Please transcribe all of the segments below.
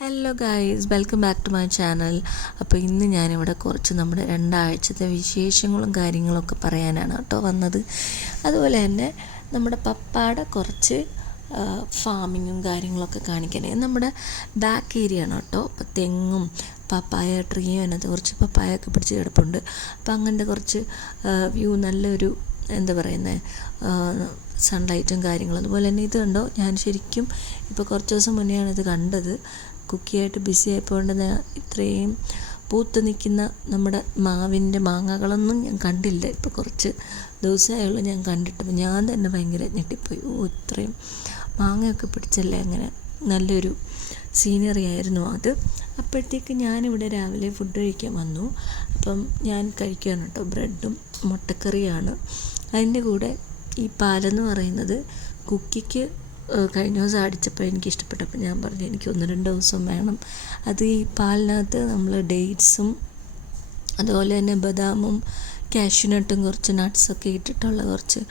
Hello guys, welcome back to my channel. അപ്പോൾ ഇന്ന് ഞാനിവിടെ കുറച്ച് നമ്മുടെ 2 ആഴ്ചത്തെ വിശേഷങ്ങളും കാര്യങ്ങളൊക്കെ പറയാനാണ് കേട്ടോ വന്നത്. അതുപോലെ തന്നെ നമ്മുടെ പപ്പായുടെ കുറച്ച് ഫാമിങ്ങും കാര്യങ്ങളൊക്കെ കാണിക്കാനേ നമ്മുടെ ബാക്ക് ഏരിയ ആണ് കേട്ടോ. അപ്പോൾ തെങ്ങും പപ്പായ ട്രീയും അതിനകത്ത് കുറച്ച് പപ്പായൊക്കെ പിടിച്ച് കിടപ്പുണ്ട്. അപ്പോൾ അങ്ങനത്തെ കുറച്ച് വ്യൂ, നല്ലൊരു എന്താ പറയുന്നത്, സൺലൈറ്റും കാര്യങ്ങളും. അതുപോലെ തന്നെ ഇത് കണ്ടോ, ഞാൻ ശരിക്കും ഇപ്പോൾ കുറച്ച് ദിവസം മുന്നെയാണ് ഇത് കണ്ടത്. കുക്കിയായിട്ട് ബിസി ആയപ്പോണ്ട് ഇത്രയും പൂത്ത് നിൽക്കുന്ന നമ്മുടെ മാവിൻ്റെ മാങ്ങകളൊന്നും ഞാൻ കണ്ടില്ല. ഇപ്പോൾ കുറച്ച് ദിവസമായുള്ളൂ ഞാൻ കണ്ടിട്ട്. ഞാൻ തന്നെ ഭയങ്കര ഞെട്ടിപ്പോയി. ഇത്രയും മാങ്ങയൊക്കെ പിടിച്ചല്ലേ, അങ്ങനെ നല്ലൊരു സീനറി ആയിരുന്നു അത്. അപ്പോഴത്തേക്ക് ഞാനിവിടെ രാവിലെ ഫുഡ് കഴിക്കാൻ വന്നു. അപ്പം ഞാൻ കഴിക്കുകയാണ് കേട്ടോ. ബ്രെഡും മുട്ടക്കറിയാണ്. അതിൻ്റെ കൂടെ ഈ പാലെന്ന് പറയുന്നത് കുക്കിക്ക് കഴിഞ്ഞ ദിവസം അടിച്ചപ്പോൾ എനിക്ക് ഇഷ്ടപ്പെട്ടപ്പോൾ ഞാൻ പറഞ്ഞു എനിക്ക് 1-2 ദിവസം വേണം. അത് ഈ പാലിനകത്ത് നമ്മൾ ഡേറ്റ്സും അതുപോലെ തന്നെ ബദാമും കാഷ്യൂനട്ടും കുറച്ച് നട്ട്സൊക്കെ ഇട്ടിട്ടുള്ള കുറച്ച്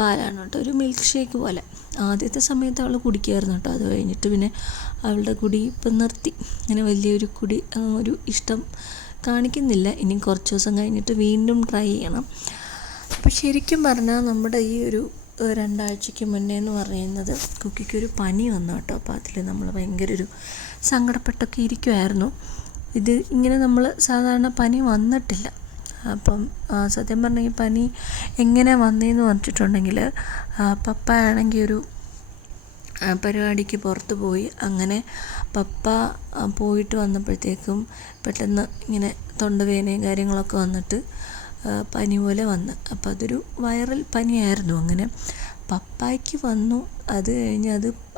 പാലാണ് കേട്ടോ. ഒരു മിൽക്ക് ഷേക്ക് പോലെ. ആദ്യത്തെ സമയത്ത് അവൾ കുടിക്കുമായിരുന്നു കേട്ടോ. അത് കഴിഞ്ഞിട്ട് പിന്നെ അവളുടെ കുടി ഇപ്പം നിർത്തി. അങ്ങനെ വലിയൊരു കുടി ഒരു ഇഷ്ടം കാണിക്കുന്നില്ല. ഇനി കുറച്ച് ദിവസം കഴിഞ്ഞിട്ട് വീണ്ടും ട്രൈ ചെയ്യണം. അപ്പോൾ ശരിക്കും പറഞ്ഞാൽ നമ്മുടെ ഈ ഒരു 2 ആഴ്ചയ്ക്ക് മുന്നേ എന്ന് പറയുന്നത് കുക്കിക്കൊരു പനി വന്നു കേട്ടോ. അപ്പോൾ അതിൽ നമ്മൾ ഭയങ്കര ഒരു സങ്കടപ്പെട്ടൊക്കെ ഇരിക്കുമായിരുന്നു. ഇത് ഇങ്ങനെ നമ്മൾ സാധാരണ പനി വന്നിട്ടില്ല. അപ്പം സത്യം പറഞ്ഞാൽ ഈ പനി എങ്ങനെ വന്നതെന്ന് പറഞ്ഞിട്ടുണ്ടെങ്കിൽ, പപ്പ ആണെങ്കിൽ ഒരു പരിപാടിക്ക് പുറത്ത് പോയി. അങ്ങനെ പപ്പ പോയിട്ട് വന്നപ്പോഴത്തേക്കും പെട്ടെന്ന് ഇങ്ങനെ തൊണ്ടവേദനയും കാര്യങ്ങളൊക്കെ വന്നിട്ട് പനി പോലെ വന്ന്. അപ്പോൾ അതൊരു വൈറൽ പനിയായിരുന്നു. അങ്ങനെ പപ്പായ്ക്ക് വന്നു. അത് കഴിഞ്ഞ്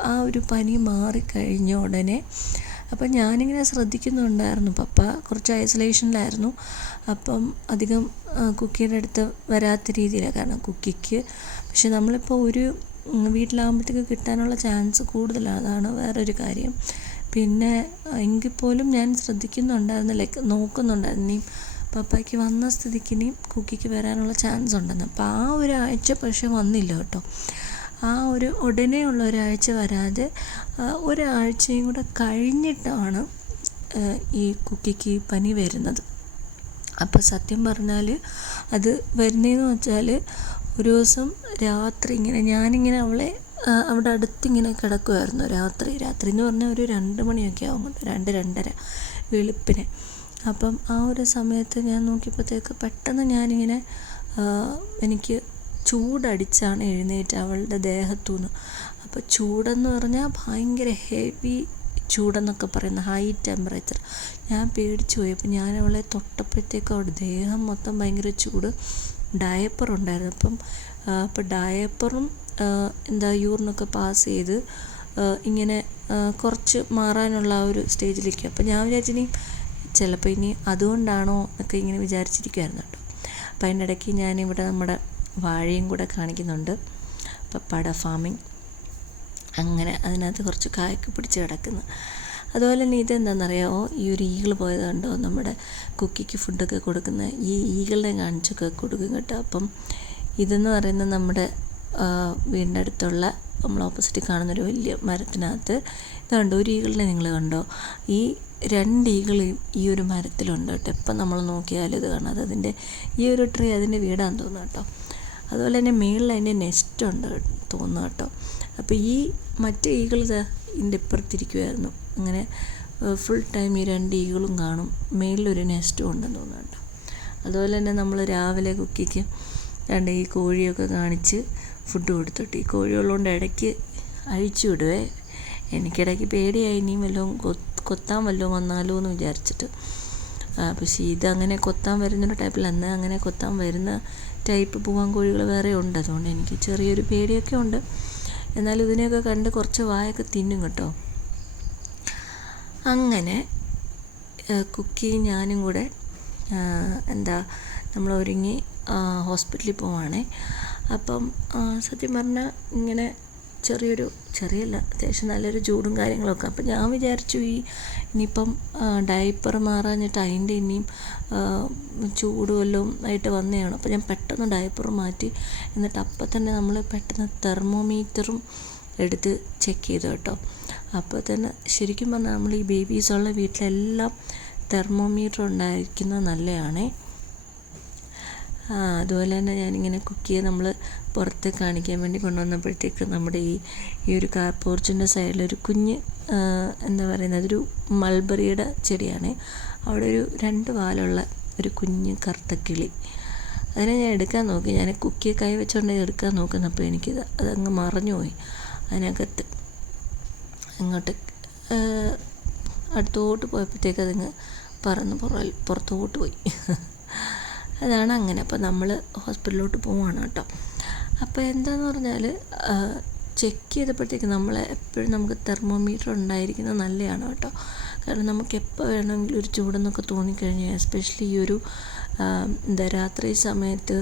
ആ ഒരു പനി മാറിക്കഴിഞ്ഞ ഉടനെ അപ്പം ഞാനിങ്ങനെ ശ്രദ്ധിക്കുന്നുണ്ടായിരുന്നു. പപ്പ കുറച്ച് ഐസൊലേഷനിലായിരുന്നു. അപ്പം അധികം കുക്കിയുടെ അടുത്ത് വരാത്ത രീതിയിലാണ്. കാരണം കുക്കിക്ക് പക്ഷെ നമ്മളിപ്പോൾ ഒരു വീട്ടിലാകുമ്പോഴത്തേക്ക് കിട്ടാനുള്ള ചാൻസ് കൂടുതലാണ്. അതാണ് വേറൊരു കാര്യം. പിന്നെ എങ്കിൽ പോലും ഞാൻ ശ്രദ്ധിക്കുന്നുണ്ടായിരുന്നു, ലൈക്ക് നോക്കുന്നുണ്ടായിരുന്നു ഇനിയും പപ്പായ്ക്ക് വന്ന സ്ഥിതിക്ക് ഇനിയും കുക്കിക്ക് വരാനുള്ള ചാൻസ് ഉണ്ടെന്ന്. അപ്പോൾ ആ ഒരാഴ്ച പക്ഷെ വന്നില്ല കേട്ടോ. ആ ഒരു ഉടനെയുള്ള ഒരാഴ്ച വരാതെ ഒരാഴ്ചയും കൂടെ കഴിഞ്ഞിട്ടാണ് ഈ കുക്കിക്ക് പനി വരുന്നത്. അപ്പോൾ സത്യം പറഞ്ഞാൽ അത് വരുന്നതെന്ന് വെച്ചാൽ, ഒരു ദിവസം രാത്രി ഞാനിങ്ങനെ അവളെ അവിടെ അടുത്തിങ്ങനെ കിടക്കുമായിരുന്നു. രാത്രി എന്ന് പറഞ്ഞാൽ ഒരു 2 മണിയൊക്കെ ആകും, 2-2:30 വെളുപ്പിനെ. അപ്പം ആ ഒരു സമയത്ത് ഞാൻ നോക്കിയപ്പോഴത്തേക്ക് പെട്ടെന്ന് ഞാനിങ്ങനെ എനിക്ക് ചൂടടിച്ചാണ് എഴുന്നേറ്റ് അവളുടെ ദേഹത്തുനിന്ന്. അപ്പോൾ ചൂടെന്ന് പറഞ്ഞാൽ ഭയങ്കര ഹെവി ചൂടെന്നൊക്കെ പറയുന്ന ഹൈ ടെമ്പറേച്ചർ. ഞാൻ പേടിച്ചു പോയി. അപ്പോൾ ഞാൻ അവളെ തൊട്ടപ്പോഴത്തേക്കും അവളുടെ ദേഹം മൊത്തം ഭയങ്കര ചൂട്. ഡയപ്പറുണ്ടായിരുന്നു. അപ്പോൾ ഡയപ്പറും യൂറിനൊക്കെ പാസ് ചെയ്ത് ഇങ്ങനെ കുറച്ച് മാറാനുള്ള ആ ഒരു സ്റ്റേജിലേക്ക്. അപ്പോൾ ഞാൻ വിചാരിച്ചിനി ചിലപ്പോൾ ഇനി അതുകൊണ്ടാണോ എന്നൊക്കെ ഇങ്ങനെ വിചാരിച്ചിരിക്കുമായിരുന്നു കേട്ടോ. അപ്പോൾ അതിൻ്റെ ഇടയ്ക്ക് ഞാനിവിടെ നമ്മുടെ വാഴയും കൂടെ കാണിക്കുന്നുണ്ട്, പപ്പായുടെ ഫാമിങ്. അങ്ങനെ അതിനകത്ത് കുറച്ച് കായൊക്കെ പിടിച്ച് കിടക്കുന്നു. അതുപോലെ തന്നെ ഇതെന്താണെന്നറിയാമോ, ഈ ഒരു ഈഗിൾ പോയതുണ്ടോ നമ്മുടെ കുക്കിക്ക് ഫുഡൊക്കെ കൊടുക്കുന്ന ഈ ഈഗിളിനെ കാണിച്ചൊക്കെ കൊടുക്കും കേട്ടോ. അപ്പം ഇതെന്ന് പറയുന്നത് നമ്മുടെ വീടിൻ്റെ അടുത്തുള്ള നമ്മൾ ഓപ്പോസിറ്റ് കാണുന്നൊരു വലിയ മരത്തിനകത്ത് ഇത് കണ്ടോ, ഒരു ഈഗിളിനെ നിങ്ങൾ കണ്ടോ? ഈ 2 ഈഗിൾ ഈ ഒരു മരത്തിലുണ്ട് കേട്ടോ. എപ്പം നമ്മൾ നോക്കിയാലും ഇത് കാണാം. അതിൻ്റെ ഈ ഒരു ട്രീ അതിൻ്റെ വീടാന്ന് തോന്നുന്നു കേട്ടോ. അതുപോലെ തന്നെ മേളിൽ അതിൻ്റെ നെസ്റ്റ് ഉണ്ട് തോന്നുന്നു കേട്ടോ. അപ്പോൾ ഈ മറ്റേ ഈഗിൾ ഇതിൻ്റെ ഇപ്പുറത്തിരിക്കുമായിരുന്നു. അങ്ങനെ ഫുൾ ടൈം ഈ 2 ഈഗിളും കാണും. മേളിലൊരു നെസ്റ്റും ഉണ്ടെന്ന് തോന്നുന്നു കേട്ടോ. അതുപോലെ തന്നെ നമ്മൾ രാവിലെ കുക്കിക്ക് ഈ കോഴിയൊക്കെ കാണിച്ച് ഫുഡ് കൊടുത്തിട്ട്, ഈ കോഴികളുകൊണ്ട് ഇടയ്ക്ക് അഴിച്ചു വിടുവേ. എനിക്കിടയ്ക്ക് പേടിയായി ഇനിയും വല്ലതും കൊത്താൻ വല്ലതും വന്നാലോ എന്ന് വിചാരിച്ചിട്ട്. പക്ഷേ ഇതങ്ങനെ കൊത്താൻ വരുന്നൊരു ടൈപ്പിലല്ല. അങ്ങനെ കൊത്താൻ വരുന്ന ടൈപ്പ് പൂവൻ കോഴികൾ വേറെ ഉണ്ട്. അതുകൊണ്ട് എനിക്ക് ചെറിയൊരു പേടിയൊക്കെ ഉണ്ട്. എന്നാലും ഇതിനെയൊക്കെ കണ്ട് കുറച്ച് വായൊക്കെ തിന്നും കേട്ടോ. അങ്ങനെ കുക്കി ഞാനും കൂടെ നമ്മൾ ഒരുങ്ങി ഹോസ്പിറ്റലിൽ പോവാണേ. അപ്പം സത്യം പറഞ്ഞാൽ ഇങ്ങനെ ചെറിയല്ല അത്യാവശ്യം നല്ലൊരു ചൂടും കാര്യങ്ങളൊക്കെ. അപ്പം ഞാൻ വിചാരിച്ചു ഇനിയിപ്പം ഡയപ്പർ മാറാഞ്ഞിട്ട് അതിൻ്റെ ഇനിയും ചൂട് വല്ലതും ആയിട്ട് വന്നതാണ്. അപ്പോൾ ഞാൻ പെട്ടെന്ന് ഡയപ്പർ മാറ്റി. എന്നിട്ട് അപ്പം തന്നെ നമ്മൾ പെട്ടെന്ന് തെർമോമീറ്ററും എടുത്ത് ചെക്ക് ചെയ്തു കേട്ടോ. അപ്പോൾ തന്നെ ശരിക്കും പറഞ്ഞാൽ നമ്മൾ ഈ ബേബീസുള്ള വീട്ടിലെല്ലാം തെർമോമീറ്റർ ഉണ്ടായിരിക്കുന്നത് നല്ലതാണേ. അതുപോലെ തന്നെ ഞാനിങ്ങനെ കുക്ക് ചെയ്ത് നമ്മൾ പുറത്ത് കാണിക്കാൻ വേണ്ടി കൊണ്ടുവന്നപ്പോഴത്തേക്ക് നമ്മുടെ ഈ ഒരു കാർ പോർച്ചിൻ്റെ സൈഡിലൊരു കുഞ്ഞ് എന്താ പറയുന്നത്, അതൊരു മൾബറിയുടെ ചെടിയാണ്. അവിടെ ഒരു 2 വാലുള്ള ഒരു കുഞ്ഞ് കറുത്ത കിളി. അതിനെ ഞാൻ എടുക്കാൻ നോക്കി. ഞാൻ കുക്കി കൈ വെച്ചുകൊണ്ട് എടുക്കാൻ നോക്കുന്നപ്പോൾ എനിക്കിത് അതങ്ങ് മറഞ്ഞുപോയി. അതിനകത്ത് അങ്ങോട്ട് അടുത്തോട്ട് പോയപ്പോഴത്തേക്ക് അതങ്ങ് പറന്ന് പുറത്തോട്ട് പോയി. അതാണ് അങ്ങനെ. അപ്പോൾ നമ്മൾ ഹോസ്പിറ്റലിലോട്ട് പോവുകയാണ് കേട്ടോ. അപ്പോൾ എന്താണെന്ന് പറഞ്ഞാൽ ചെക്ക് ചെയ്തപ്പോഴത്തേക്ക് നമ്മൾ എപ്പോഴും നമുക്ക് തെർമോമീറ്റർ ഉണ്ടായിരിക്കുന്നത് നല്ലതാണ് കേട്ടോ. കാരണം നമുക്ക് എപ്പോൾ വേണമെങ്കിലും ഒരു ചൂടെന്നൊക്കെ തോന്നിക്കഴിഞ്ഞാൽ, എസ്പെഷ്യലി ഈ ഒരു രാത്രി സമയത്ത്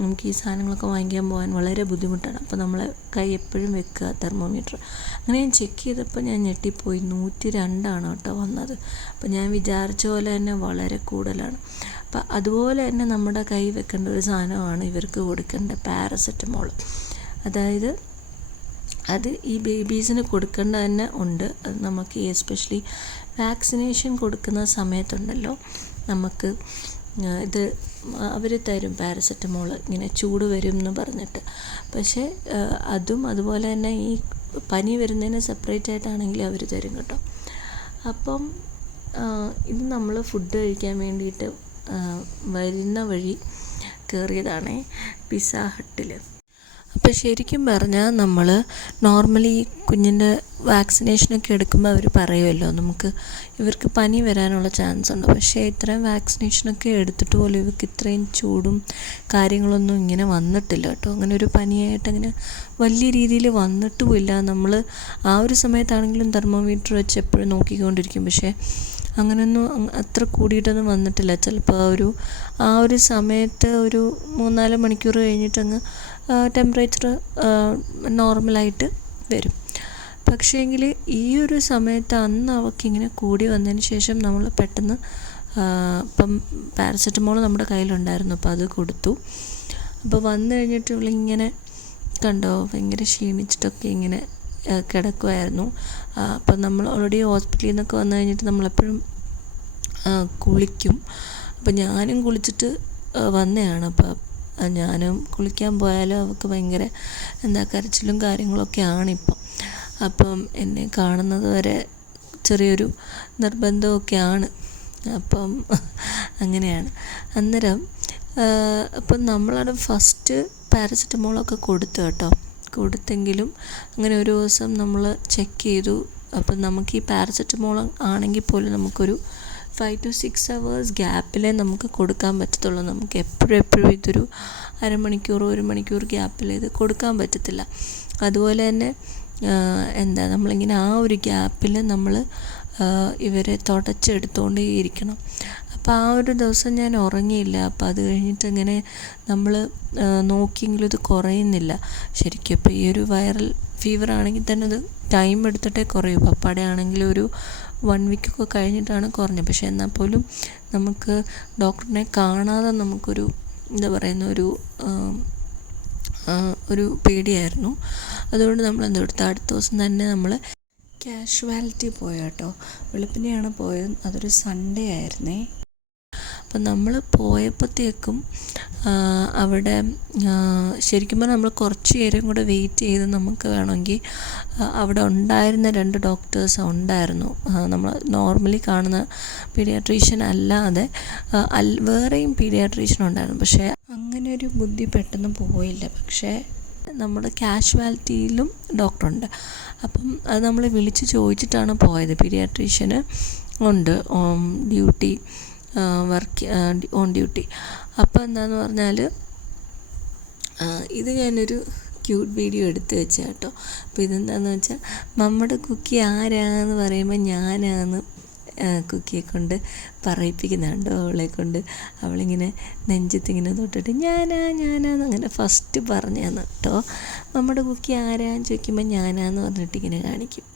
നമുക്ക് ഈ സാധനങ്ങളൊക്കെ വാങ്ങിക്കാൻ പോകാൻ വളരെ ബുദ്ധിമുട്ടാണ്. അപ്പോൾ നമ്മൾ കൈ എപ്പോഴും വെക്കുക തെർമോമീറ്റർ. അങ്ങനെ ഞാൻ ചെക്ക് ചെയ്തപ്പോൾ ഞാൻ ഞെട്ടിപ്പോയി. 102 കേട്ടോ വന്നത്. അപ്പോൾ ഞാൻ വിചാരിച്ച പോലെ തന്നെ വളരെ കൂടുതലാണ്. അപ്പം അതുപോലെ തന്നെ നമ്മുടെ കൈ വെക്കേണ്ട ഒരു സാധനമാണ് ഇവർക്ക് കൊടുക്കേണ്ട പാരസെറ്റമോൾ. അതായത് അത് ഈ ബേബീസിന് കൊടുക്കേണ്ട തന്നെ ഉണ്ട്. അത് നമുക്ക് എസ്പെഷ്യലി വാക്സിനേഷൻ കൊടുക്കുന്ന സമയത്തുണ്ടല്ലോ, നമുക്ക് ഇത് അവർ തരും പാരസെറ്റമോൾ, ഇങ്ങനെ ചൂട് വരും എന്ന് പറഞ്ഞിട്ട്. പക്ഷേ അതും അതുപോലെ തന്നെ ഈ പനി വരുന്നതിന് സെപ്പറേറ്റ് ആയിട്ടാണെങ്കിൽ അവർ തരും കേട്ടോ. അപ്പം ഇത് നമ്മൾ ഫുഡ് കഴിക്കാൻ വേണ്ടിയിട്ട് വരുന്ന വഴി കയറിയതാണേ പിസ്സ ഹട്ടിൽ. അപ്പോൾ ശരിക്കും പറഞ്ഞാൽ നമ്മൾ നോർമലി കുഞ്ഞിൻ്റെ വാക്സിനേഷനൊക്കെ എടുക്കുമ്പോൾ അവർ പറയുമല്ലോ നമുക്ക് ഇവർക്ക് പനി വരാനുള്ള ചാൻസ് ഉണ്ട്. പക്ഷേ ഇത്രയും വാക്സിനേഷനൊക്കെ എടുത്തിട്ട് പോലും ഇവർക്ക് ഇത്രയും ചൂടും കാര്യങ്ങളൊന്നും ഇങ്ങനെ വന്നിട്ടില്ല കേട്ടോ. അങ്ങനെ ഒരു പനിയായിട്ട് അങ്ങനെ വലിയ രീതിയിൽ വന്നിട്ടുമില്ല. നമ്മൾ ആ ഒരു സമയത്താണെങ്കിലും തെർമോമീറ്റർ വെച്ച് എപ്പോഴും നോക്കിക്കൊണ്ടിരിക്കും. പക്ഷേ അങ്ങനെയൊന്നും അത്ര കൂടിയിട്ടൊന്നും വന്നിട്ടില്ല. ചിലപ്പോൾ ആ ഒരു സമയത്ത് ഒരു 3-4 മണിക്കൂർ കഴിഞ്ഞിട്ടങ്ങ് ടെമ്പറേച്ചർ നോർമലായിട്ട് വരും. പക്ഷേങ്കിൽ ഈ ഒരു സമയത്ത് അന്ന് അവൾക്കിങ്ങനെ കൂടി വന്നതിന് ശേഷം നമ്മൾ പെട്ടെന്ന് ഇപ്പം പാരസെറ്റമോൾ നമ്മുടെ കയ്യിലുണ്ടായിരുന്നു, അപ്പോൾ അത് കൊടുത്തു. അപ്പോൾ വന്നു കഴിഞ്ഞിട്ട് ഇവളിങ്ങനെ കണ്ടോ ഭയങ്കര ക്ഷീണിച്ചിട്ടൊക്കെ ഇങ്ങനെ കിടക്കുമായിരുന്നു. അപ്പം നമ്മൾ ഓൾറെഡി ഹോസ്പിറ്റലിൽ നിന്നൊക്കെ വന്നു കഴിഞ്ഞിട്ട് നമ്മളെപ്പോഴും കുളിക്കും. അപ്പം ഞാനും കുളിച്ചിട്ട് വന്നതാണ്. അപ്പം ഞാനും കുളിക്കാൻ പോയാലും അവൾക്ക് ഭയങ്കര കരച്ചിലും കാര്യങ്ങളൊക്കെ ആണിപ്പം. അപ്പം എന്നെ കാണുന്നത് വരെ ചെറിയൊരു നിർബന്ധമൊക്കെയാണ്. അപ്പം അങ്ങനെയാണ്. അന്നേരം അപ്പം നമ്മളവിടെ ഫസ്റ്റ് പാരസെറ്റമോളൊക്കെ കൊടുത്തു കേട്ടോ. കൊടുത്തെങ്കിലും അങ്ങനെ ഒരു ദിവസം നമ്മൾ ചെക്ക് ചെയ്തു. അപ്പം നമുക്ക് ഈ പാരസെറ്റമോൾ ആണെങ്കിൽ പോലും നമുക്കൊരു 5 to 6 hours ഗ്യാപ്പിലേ നമുക്ക് കൊടുക്കാൻ പറ്റത്തുള്ളൂ. നമുക്ക് എപ്പോഴും ഇതൊരു അരമണിക്കൂർ 1 മണിക്കൂർ ഗ്യാപ്പിൽ ഇത് കൊടുക്കാൻ പറ്റത്തില്ല. അതുപോലെ തന്നെ നമ്മളിങ്ങനെ ആ ഒരു ഗ്യാപ്പിൽ നമ്മൾ ഇവരെ തുടച്ചെടുത്തുകൊണ്ടേയിരിക്കണം. അപ്പോൾ ആ ഒരു ദിവസം ഞാൻ ഉറങ്ങിയില്ല. അപ്പോൾ അത് കഴിഞ്ഞിട്ട് ഇങ്ങനെ നമ്മൾ നോക്കിയെങ്കിലും ഇത് കുറയുന്നില്ല ശരിക്കും. ഇപ്പോൾ ഈ ഒരു വൈറൽ ഫീവർ ആണെങ്കിൽ തന്നെ അത് ടൈം എടുത്തിട്ടേ കുറയും. പപ്പാടെ ആണെങ്കിൽ ഒരു 1 വീക്കൊക്കെ കഴിഞ്ഞിട്ടാണ് കുറഞ്ഞത്. പക്ഷേ എന്നാൽ പോലും നമുക്ക് ഡോക്ടറിനെ കാണാതെ നമുക്കൊരു ഒരു പേടിയായിരുന്നു. അതുകൊണ്ട് നമ്മൾ എന്തെടുത്തു, അടുത്ത ദിവസം തന്നെ നമ്മൾ കാഷ്വാലിറ്റി പോയ കേട്ടോ. വെളുപ്പിനെയാണ് പോയത്. അതൊരു സൺഡേ ആയിരുന്നേ. അപ്പം നമ്മൾ പോയപ്പോഴത്തേക്കും അവിടെ ശരിക്കും പറഞ്ഞാൽ നമ്മൾ കുറച്ച് നേരം കൂടെ വെയിറ്റ് ചെയ്ത് നമുക്ക് വേണമെങ്കിൽ അവിടെ ഉണ്ടായിരുന്ന 2 ഡോക്ടേഴ്സ് ഉണ്ടായിരുന്നു. നമ്മൾ നോർമലി കാണുന്ന പീഡിയാട്രീഷ്യൻ അല്ലാതെ വേറെയും പീഡിയാട്രീഷ്യൻ ഉണ്ടായിരുന്നു. പക്ഷേ അങ്ങനെ ഒരു ബുദ്ധി പെട്ടെന്ന് പോയില്ല. പക്ഷേ നമ്മുടെ കാഷ്വാലിറ്റിയിലും ഡോക്ടറുണ്ട്. അപ്പം അത് നമ്മൾ വിളിച്ച് ചോദിച്ചിട്ടാണ് പോയത്. പീഡിയാട്രീഷ്യന് ഉണ്ട് ഓൺ ഡ്യൂട്ടി. അപ്പോൾ എന്താണെന്ന് പറഞ്ഞാൽ ഇത് ഞാനൊരു ക്യൂട്ട് വീഡിയോ എടുത്ത് വെച്ചാൽ കേട്ടോ. അപ്പോൾ ഇതെന്താണെന്ന് വെച്ചാൽ നമ്മുടെ കുക്കി ആരാന്ന് പറയുമ്പോൾ ഞാനാന്ന് കുക്കിയെ കൊണ്ട് പറയിപ്പിക്കുന്നുണ്ടോ. അവളെ കൊണ്ട് അവളിങ്ങനെ നെഞ്ചത്തിങ്ങനെ തൊട്ടിട്ട് ഞാനാന്ന് അങ്ങനെ ഫസ്റ്റ് പറഞ്ഞാന്ന് കേട്ടോ. നമ്മുടെ കുക്കി ആരാന്ന് ചോദിക്കുമ്പോൾ ഞാനാന്ന് പറഞ്ഞിട്ട് ഇങ്ങനെ കാണിക്കും.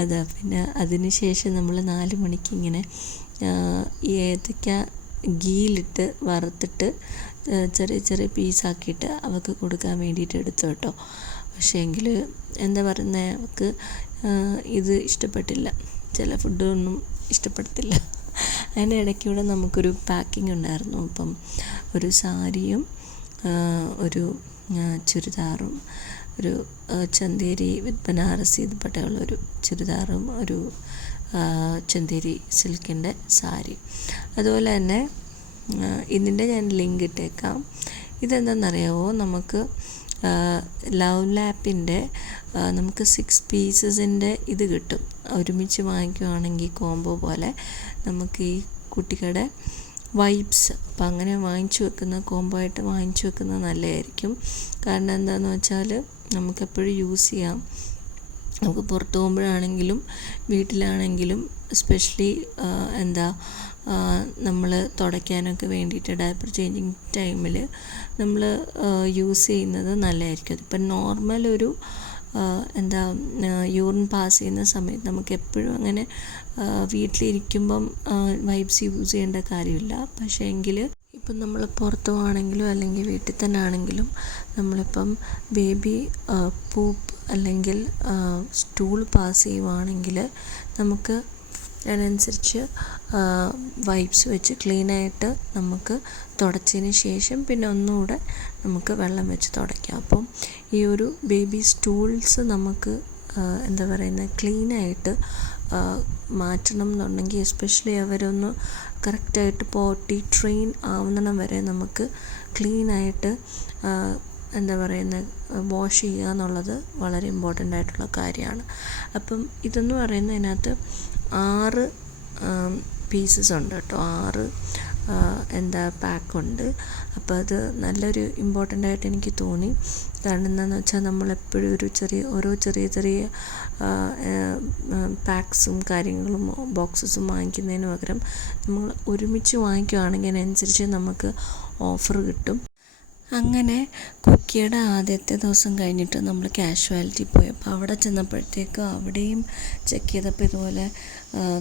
അതാ. പിന്നെ അതിന് ശേഷം നമ്മൾ 4 മണിക്ക് ഇങ്ങനെ ഈ ഏത്തയ്ക്ക ഗീയിലിട്ട് വറുത്തിട്ട് ചെറിയ ചെറിയ പീസാക്കിയിട്ട് അവൾക്ക് കൊടുക്കാൻ വേണ്ടിയിട്ട് എടുത്തു കേട്ടോ. പക്ഷേ എങ്കിൽ എന്താ പറയുന്നത്, അവൾക്ക് ഇത് ഇഷ്ടപ്പെട്ടില്ല, ചില ഫുഡൊന്നും ഇഷ്ടപ്പെടത്തില്ല. അതിൻ്റെ ഇടയ്ക്കൂടെ നമുക്കൊരു പാക്കിംഗ് ഉണ്ടായിരുന്നു. അപ്പം ഒരു സാരിയും ഒരു ചുരിദാറും ഒരു ചന്തേരി വിത്ത് ബനാറസി ദുപ്പട്ടയുള്ളൊരു ചുരിദാറും ഒരു ചന്തേരി സിൽക്കിൻ്റെ സാരി. അതുപോലെ തന്നെ ഇതിൻ്റെ ഞാൻ ലിങ്ക് ഇട്ടേക്കാം. ഇതെന്താണെന്നറിയാമോ, നമുക്ക് ലവ് ലാപ്പിൻ്റെ നമുക്ക് 6 പീസസിൻ്റെ ഇത് കിട്ടും. ഒരുമിച്ച് വാങ്ങിക്കുവാണെങ്കിൽ കോംബോ പോലെ നമുക്ക് ഈ കുട്ടികളുടെ വൈബ്സ് അപ്പം അങ്ങനെ വാങ്ങിച്ചു വെക്കുന്ന കോംബോ ആയിട്ട് വാങ്ങിച്ചു വെക്കുന്നത് നല്ലതായിരിക്കും. കാരണം എന്താണെന്ന് വെച്ചാൽ നമുക്കെപ്പോഴും യൂസ് ചെയ്യാം. നമുക്ക് പുറത്ത് പോകുമ്പോഴാണെങ്കിലും വീട്ടിലാണെങ്കിലും എസ്പെഷ്യലി നമ്മൾ തുടയ്ക്കാനൊക്കെ വേണ്ടിയിട്ട് ഡയപ്പർ ചേഞ്ചിങ് ടൈമിൽ നമ്മൾ യൂസ് ചെയ്യുന്നത് നല്ലതായിരിക്കും. അതിപ്പം നോർമൽ ഒരു യൂറിൻ പാസ് ചെയ്യുന്ന സമയത്ത് നമുക്ക് എപ്പോഴും അങ്ങനെ വീട്ടിലിരിക്കുമ്പം വൈപ്സ് യൂസ് ചെയ്യേണ്ട കാര്യമില്ല. പക്ഷേ എങ്കിൽ ഇപ്പം നമ്മൾ പുറത്ത് പോകണമെങ്കിലും അല്ലെങ്കിൽ വീട്ടിൽ തന്നെ ആണെങ്കിലും നമ്മളിപ്പം ബേബി പൂപ്പ് അല്ലെങ്കിൽ സ്റ്റൂൾ പാസ് ചെയ്യുവാണെങ്കിൽ നമുക്ക് അതിനനുസരിച്ച് വൈപ്സ് വെച്ച് ക്ലീനായിട്ട് നമുക്ക് തുടച്ചതിന് ശേഷം പിന്നെ ഒന്നുകൂടെ നമുക്ക് വെള്ളം വെച്ച് തുടയ്ക്കാം. അപ്പം ഈ ഒരു ബേബി സ്റ്റൂൾസ് നമുക്ക് ക്ലീനായിട്ട് മാറ്റണം എന്നുണ്ടെങ്കിൽ എസ്പെഷ്യലി അവരൊന്ന് കറക്റ്റായിട്ട് പോട്ടി ട്രെയിൻ ആവുന്നിടം വരെ നമുക്ക് ക്ലീനായിട്ട് വാഷ് ചെയ്യുക എന്നുള്ളത് വളരെ ഇമ്പോർട്ടൻ്റ് ആയിട്ടുള്ള കാര്യമാണ്. അപ്പം ഇതെന്ന് പറയുന്നതിനകത്ത് 6 പീസസ് ഉണ്ട് കേട്ടോ, 6 പാക്കുണ്ട്. അപ്പോൾ അത് നല്ലൊരു ഇമ്പോർട്ടൻ്റ് ആയിട്ട് എനിക്ക് തോന്നി. കാരണം എന്താണെന്ന് വെച്ചാൽ നമ്മളെപ്പോഴും ഓരോ ചെറിയ പാക്സും കാര്യങ്ങളും ബോക്സസും വാങ്ങിക്കുന്നതിന് പകരം നമ്മൾ ഒരുമിച്ച് വാങ്ങിക്കുകയാണെങ്കിൽ അതിനനുസരിച്ച് നമുക്ക് ഓഫർ കിട്ടും. അങ്ങനെ കുക്കിയുടെ ആദ്യത്തെ ദിവസം കഴിഞ്ഞിട്ട് നമ്മൾ കാഷ്വാലിറ്റി പോയി. അപ്പോൾ അവിടെ ചെന്നപ്പോഴത്തേക്ക് അവിടെയും ചെക്ക് ചെയ്തപ്പോൾ ഇതുപോലെ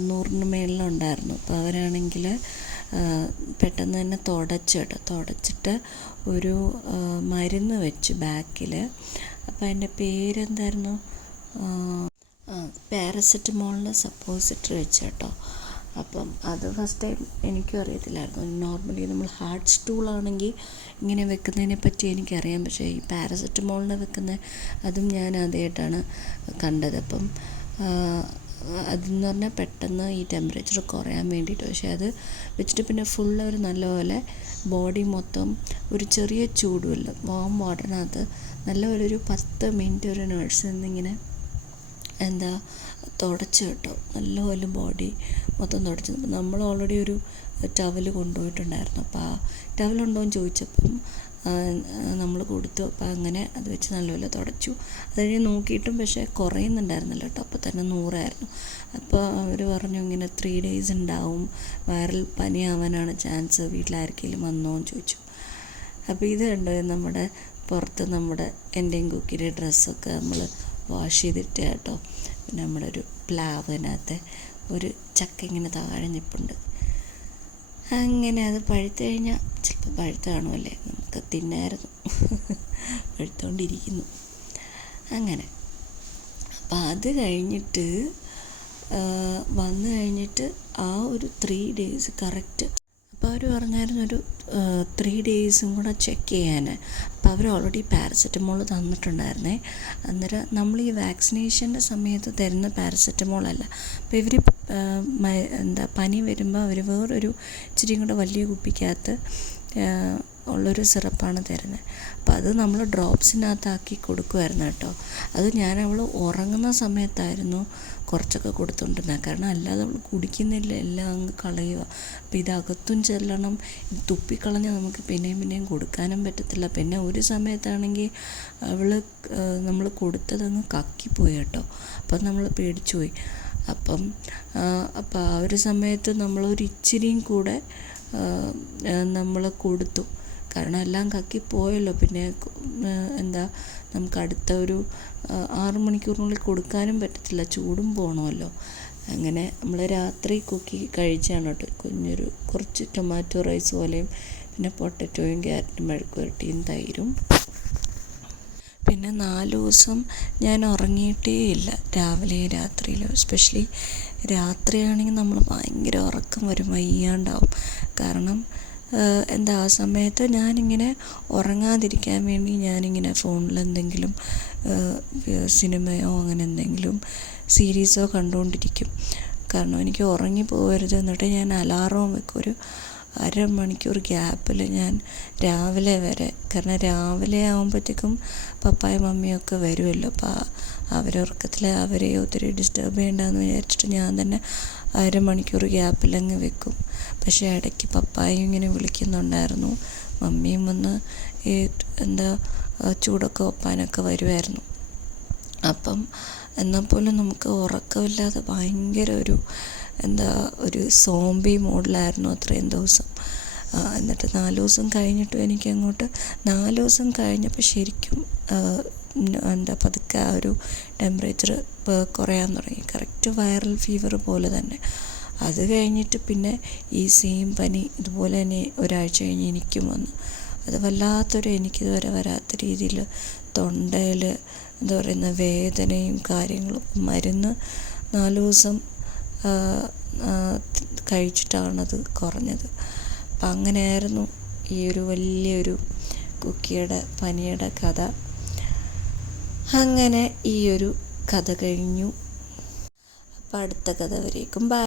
100-ന് മേളിലുണ്ടായിരുന്നു. അപ്പോൾ അവരാണെങ്കിൽ പെട്ടെന്ന് തന്നെ തുടച്ചിട്ട് ഒരു മരുന്ന് വെച്ച് ബാക്കിൽ. അപ്പോൾ അതിൻ്റെ പേരെന്തായിരുന്നു, പാരസെറ്റമോളിൻ്റെ സപ്പോസിറ്ററി വെച്ച് കേട്ടോ. അപ്പം അത് ഫസ്റ്റ് ടൈം എനിക്കും അറിയത്തില്ലായിരുന്നു. നോർമലി നമ്മൾ ഹാർഡ് സ്റ്റൂളാണെങ്കിൽ ഇങ്ങനെ വെക്കുന്നതിനെ പറ്റി എനിക്കറിയാം. പക്ഷേ ഈ പാരസെറ്റമോളിന് വെക്കുന്ന അതും ഞാൻ ആദ്യമായിട്ടാണ് കണ്ടത്. അപ്പം അതെന്ന് പറഞ്ഞാൽ പെട്ടെന്ന് ഈ ടെമ്പറേച്ചർ കുറയാൻ വേണ്ടിയിട്ട്. പക്ഷേ അത് വെച്ചിട്ട് പിന്നെ ഫുള്ള് ഒരു നല്ലപോലെ ബോഡി മൊത്തം ഒരു ചെറിയ ചൂടുമില്ല വാം വാട്ടറിനകത്ത് നല്ലപോലെ ഒരു 10 മിനിറ്റ് ഒരു നേഴ്സ് എന്നിങ്ങനെ തുടച്ച് കേട്ടോ, നല്ലപോലെ ബോഡി മൊത്തം തുടച്ച്. നമ്മൾ ഓൾറെഡി ഒരു ടവൽ കൊണ്ടുപോയിട്ടുണ്ടായിരുന്നു. അപ്പോൾ ആ ടവലുണ്ടോ എന്ന് ചോദിച്ചപ്പം നമ്മൾ കൊടുത്തു. അപ്പോൾ അങ്ങനെ അത് വെച്ച് നല്ലപോലെ തുടച്ചു. അത് കഴിഞ്ഞ് നോക്കിയിട്ടും പക്ഷേ കുറയുന്നുണ്ടായിരുന്നില്ല കേട്ടോ. അപ്പോൾ തന്നെ 100 അപ്പോൾ അവർ പറഞ്ഞു ഇങ്ങനെ 3 days ഉണ്ടാവും, വൈറൽ പനി ആവാനാണ് ചാൻസ്, വീട്ടിലാർക്കെങ്കിലും വന്നോ എന്ന് ചോദിച്ചു. അപ്പോൾ ഇത് കണ്ടോ, നമ്മുടെ പുറത്ത് എൻ്റെയും കുക്കിയുടെ ഡ്രസ്സൊക്കെ നമ്മൾ വാഷ് ചെയ്തിട്ട് കേട്ടോ. പിന്നെ നമ്മുടെ ഒരു പ്ലാവിനകത്ത് ഒരു ചക്ക ഇങ്ങനെ താഴെ നിൽപ്പുണ്ട്. അങ്ങനെ അത് പഴുത്ത് കഴിഞ്ഞാൽ ചിലപ്പോൾ പഴുത്ത് കാണുമല്ലേ, നമുക്ക് തിന്നായിരുന്നു. പഴുത്തുകൊണ്ടിരിക്കുന്നു അങ്ങനെ. അപ്പം അത് കഴിഞ്ഞിട്ട് വന്നു കഴിഞ്ഞിട്ട് ആ ഒരു 3 days കറക്റ്റ്. അപ്പോൾ അവർ പറഞ്ഞായിരുന്നു ഒരു 3 days കൂടെ ചെക്ക് ചെയ്യാൻ. അപ്പോൾ അവർ ഓൾറെഡി പാരസെറ്റമോൾ തന്നിട്ടുണ്ടായിരുന്നേ. അന്നേരം നമ്മൾ ഈ വാക്സിനേഷൻ്റെ സമയത്ത് തരുന്ന പാരസെറ്റമോളല്ല. അപ്പോൾ ഇവർ പനി വരുമ്പോൾ അവർ വേറൊരു ഇച്ചിരിയും കൂടെ വലിയ കുപ്പിക്കകത്ത് ഉള്ളൊരു സിറപ്പാണ് തരുന്നത്. അപ്പോൾ അത് നമ്മൾ ഡ്രോപ്സിനകത്താക്കി കൊടുക്കുമായിരുന്നു കേട്ടോ. അത് ഞാൻ അവൾ ഉറങ്ങുന്ന സമയത്തായിരുന്നു കുറച്ചൊക്കെ കൊടുത്തുകൊണ്ടിരുന്നത്. കാരണം അല്ലാതെ അവൾ കുടിക്കുന്നില്ല, എല്ലാം അങ്ങ് കളയുക. അപ്പോൾ ഇതകത്തും ചെല്ലണം, ഇത് തുപ്പിക്കളഞ്ഞ് നമുക്ക് പിന്നെയും കൊടുക്കാനും പറ്റത്തില്ല. പിന്നെ ഒരു സമയത്താണെങ്കിൽ നമ്മൾ കൊടുത്തതങ്ങ് കക്കിപ്പോയി കേട്ടോ. അപ്പം നമ്മൾ പേടിച്ചു പോയി. അപ്പോൾ ആ ഒരു സമയത്ത് നമ്മളൊരു ഇച്ചിരിയും കൂടെ നമ്മൾ കൊടുത്തു. കാരണം എല്ലാം കക്കിപ്പോയല്ലോ. പിന്നെ നമുക്ക് അടുത്ത ഒരു 6 മണിക്കൂറിനുള്ളിൽ കൊടുക്കാനും പറ്റത്തില്ല, ചൂടും പോകണമല്ലോ. അങ്ങനെ നമ്മൾ രാത്രി കുക്കി കഴിച്ചാണ് കേട്ടോ. കുറച്ച് ടൊമാറ്റോ റൈസ് പോലെയും പിന്നെ പൊട്ടറ്റോയും ക്യാരറ്റും മെഴുക്കുവരട്ടിയും തൈരും പിന്നെ 4 ദിവസം ഞാൻ ഉറങ്ങിയിട്ടേ ഇല്ല, രാവിലെയും രാത്രിയിലും. എസ്പെഷ്യലി രാത്രിയാണെങ്കിൽ നമ്മൾ ഭയങ്കര ഉറക്കം വരും, വയ്യാണ്ടാവും. കാരണം എന്താ ആ സമയത്ത് ഞാനിങ്ങനെ ഉറങ്ങാതിരിക്കാൻ വേണ്ടി ഞാനിങ്ങനെ ഫോണിൽ എന്തെങ്കിലും സിനിമയോ അങ്ങനെ എന്തെങ്കിലും സീരീസോ കണ്ടുകൊണ്ടിരിക്കും. കാരണം എനിക്ക് ഉറങ്ങിപ്പോകരുത്. എന്നിട്ട് ഞാൻ അലാറവും വെക്കും, ഒരു അരമണിക്കൂർ ഗ്യാപ്പിൽ ഞാൻ രാവിലെ വരെ. കാരണം രാവിലെ ആകുമ്പോഴത്തേക്കും പപ്പായും മമ്മിയൊക്കെ വരുമല്ലോ, അപ്പോൾ അവരുറക്കത്തിൽ അവരെ ഒത്തിരി ഡിസ്റ്റർബ് ചെയ്യണ്ടെന്ന് വിചാരിച്ചിട്ട് ഞാൻ തന്നെ അരമണിക്കൂർ ഗ്യാപ്പിലങ്ങ് വെക്കും. പക്ഷേ ഇടയ്ക്ക് പപ്പായും ഇങ്ങനെ വിളിക്കുന്നുണ്ടായിരുന്നു, മമ്മിയും വന്ന് ഈ എന്താ ചൂടൊക്കെ ഒപ്പാനൊക്കെ വരുമായിരുന്നു. അപ്പം എന്നാൽ പോലും നമുക്ക് ഉറക്കമില്ലാതെ ഭയങ്കര ഒരു സോംബി മോഡിലായിരുന്നു അത്രയും ദിവസം. എന്നിട്ട് 4 ദിവസം കഴിഞ്ഞിട്ടും എനിക്കങ്ങോട്ട് 4 ദിവസം കഴിഞ്ഞപ്പോൾ ശരിക്കും പതുക്കെ ആ ഒരു ടെമ്പറേച്ചർ കുറയാൻ തുടങ്ങി, കറക്റ്റ് വൈറൽ ഫീവർ പോലെ തന്നെ. അത് കഴിഞ്ഞിട്ട് പിന്നെ ഈ സെയിം പനി ഇതുപോലെ തന്നെ ഒരാഴ്ച കഴിഞ്ഞ് എനിക്കും വന്നു. അത് വല്ലാത്തൊരു, എനിക്കിതുവരെ വരാത്ത രീതിയിൽ തൊണ്ടയിൽ എന്താ പറയുന്ന വേദനയും കാര്യങ്ങളും. മരുന്ന് 4 ദിവസം കഴിച്ചിട്ടാണത് കുറഞ്ഞത്. അപ്പം അങ്ങനെയായിരുന്നു ഈ ഒരു വലിയൊരു കുക്കിയുടെ പനിയുടെ കഥ. അങ്ങനെ ഈ ഒരു കഥ കഴിഞ്ഞു. അപ്പം അടുത്ത കഥ വരേക്കും ബൈ.